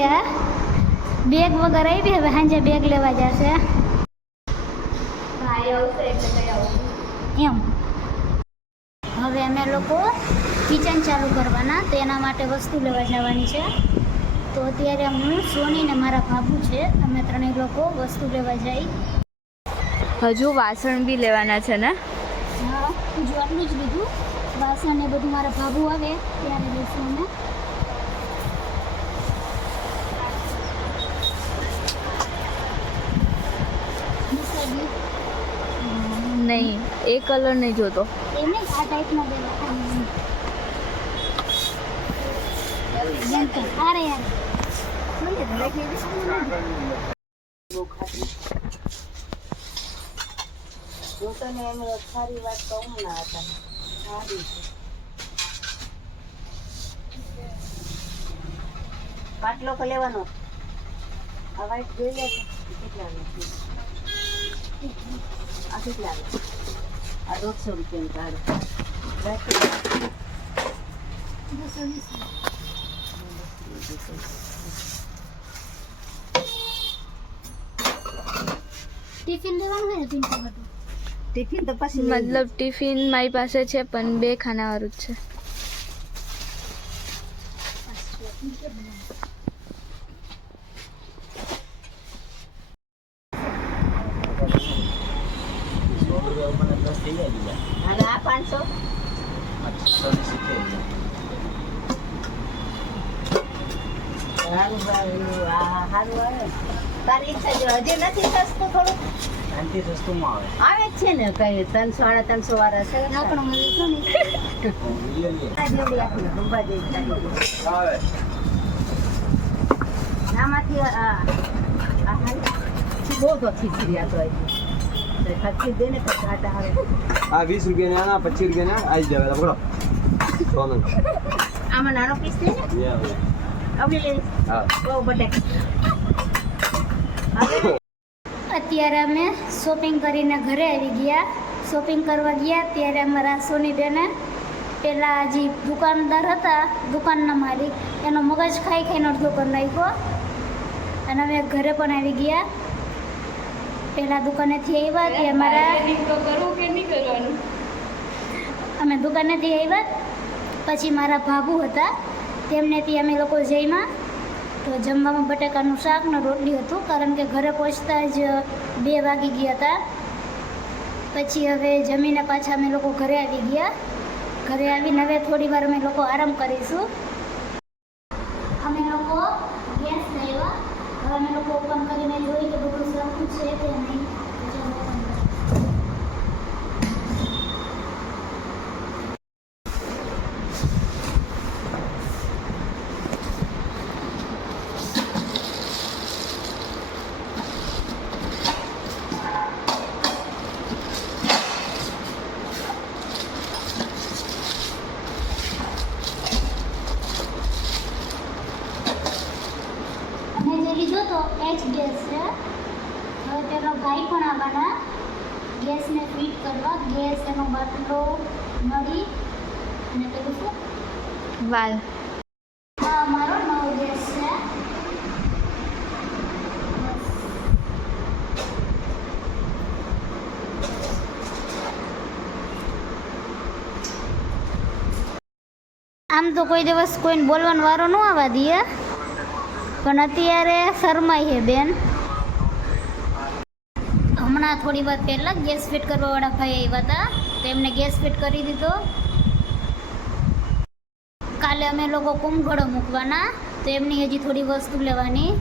ગયા, બેગ વગર આવી. હવે સાંજે બેગ લેવા જશે એમ. હવે અમે લોકો કિચન ચાલુ કરવાના, તો એના માટે વસ્તુ લેવા જવાની છે. તો અત્યારે હું, સોની ને મારા ભાભુ છે, અમે ત્રણેય લોકો વસ્તુ લેવા જઈ. હજુ વાસણ બી લેવાના છે ને? હા, હજુ આટલું જ લીધું. વાસણ ને બધું મારા ભાભુ આવે ત્યારે લઈશું અમે. નહીં, એ કલર નહીં જોતો. એ નહીં, આ ટાઈપનો બે અરે યાર પાટલો લેવાનો. આ વાઈટ જોઈ લે કેટલા આ કેટલા આ 200 રૂપિયાનું કાર્ડ. ટિફિન લેવાનું હોય ને પિન્ટુ બધું. ટિફિન તો પછી મતલબ ટિફિન મારી પાસે છે પણ 2 ખાનાવાળું જ છે. અને આ 500 સારું આવે. તારી ઈચ્છા જો હજી નથી સસ્તું થોડું આવે જ છે ને કઈ 300 350 વાળા છે. આપણો મને તો નહીં. આમાંથી બહુ તો ખીચડી આ તો ખીચડી દે ને કાંટા આવે. આ 20 રૂપિયા ના 25 રૂપિયા ના આવી જાય પકડો. સોનલ આમાં નાનો પીસ લે ને આવડી લે. હા બહુ બટેક. અત્યારે અમે શોપિંગ કરીને ઘરે આવી ગયા. શોપિંગ કરવા ગયા ત્યારે અમારા સોની બેને પહેલાં હજી દુકાનદાર હતા, દુકાનના માલિક, એનો મગજ ખાઈ ખાઈને અડધો કરી નાખ્યો. અને અમે ઘરે પણ આવી ગયા. પહેલાં દુકાનેથી આવ્યા તે અમારા કરવું કે નહીં કરવાનું? અમે દુકાનેથી આવ્યા પછી મારા ભાભુ હતા, તેમનેથી અમે લોકો જમ્યા. તો જમવામાં બટાકાનું શાક ને રોટલી હતું, કારણ કે ઘરે પહોંચતા જ 2 વાગી ગયા હતા. પછી હવે જમીને પાછા અમે લોકો ઘરે આવી ગયા. ઘરે આવીને હવે થોડી વાર અમે લોકો આરામ કરીશું. અમે લોકો ગેસ લાવ્યા. હવે અમે લોકો ઓપન કરીને જોઈ કે બધું સરખું છે કે નહીં. મેં જે લીધો તો એચ ગેસ છે. હવે તેનો ભાઈ પણ આવવાના ગેસને ફિટ કરવા. ગેસ, એનો બાટલો, નળી અને પેલું શું, વાલ. આ મારો નવો ગેસ છે. આમ તો કોઈ દિવસ કોઈને બોલવાનો વારો ન આવવા દઈએ, પણ અત્યારે શરમાઈ છે બેન. હમણાં થોડી વાર પહેલાં ગેસ ફિટ કરવાવાળા ભાઈ આવ્યા હતા, તો એમને ગેસ ફિટ કરી દીધો. કાલે અમે લોકો કુંભગળો મૂકવાના, તો એમની હજી થોડી વસ્તુ લેવાની,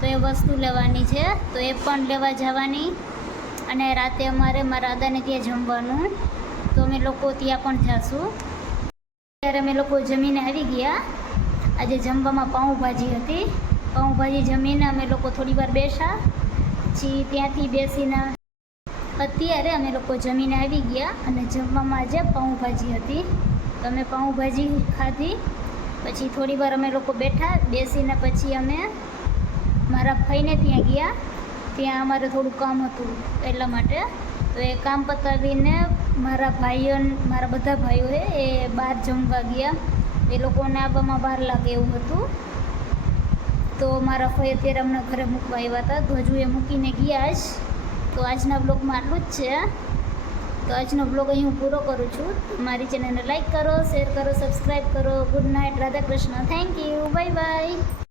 તો એ વસ્તુ લેવાની છે, તો એ પણ લેવા જવાની. અને રાતે અમારે મારા દાદાને ત્યાં જમવાનું, તો અમે લોકો ત્યાં પણ જઈશું. ત્યારે અમે લોકો જમીને આવી ગયા. આજે જમવામાં પાઉંભાજી હતી. પાઉંભાજી જમીને અમે લોકો થોડી વાર બેસા. પછી ત્યાંથી બેસીને અત્યારે અમે લોકો જમીને આવી ગયા. અને જમવામાં આજે પાઉંભાજી હતી, તો અમે પાઉંભાજી ખાધી. પછી થોડી વાર અમે લોકો બેઠા. બેસીને પછી અમે મારા ભાઈને ત્યાં ગયા. ત્યાં અમારે થોડું કામ હતું એટલા માટે. તો એ કામ પતાવીને મારા બધા ભાઈઓ એ બહાર જમવા ગયા. એ લોકોને આવવામાં વાર લાગે એવું હતું. તો મારા ફઈ અત્યારે અમને ઘરે મૂકવા આવ્યા હતા, તો હજુ એ મૂકીને ગયા જ. તો આજના બ્લોગમાં આટલું જ છે. તો આજનો બ્લોગ અહીં હું પૂરો કરું છું. મારી ચેનલને લાઈક કરો, શેર કરો, સબસ્ક્રાઈબ કરો. Good night, Radha Krishna, thank you, bye bye.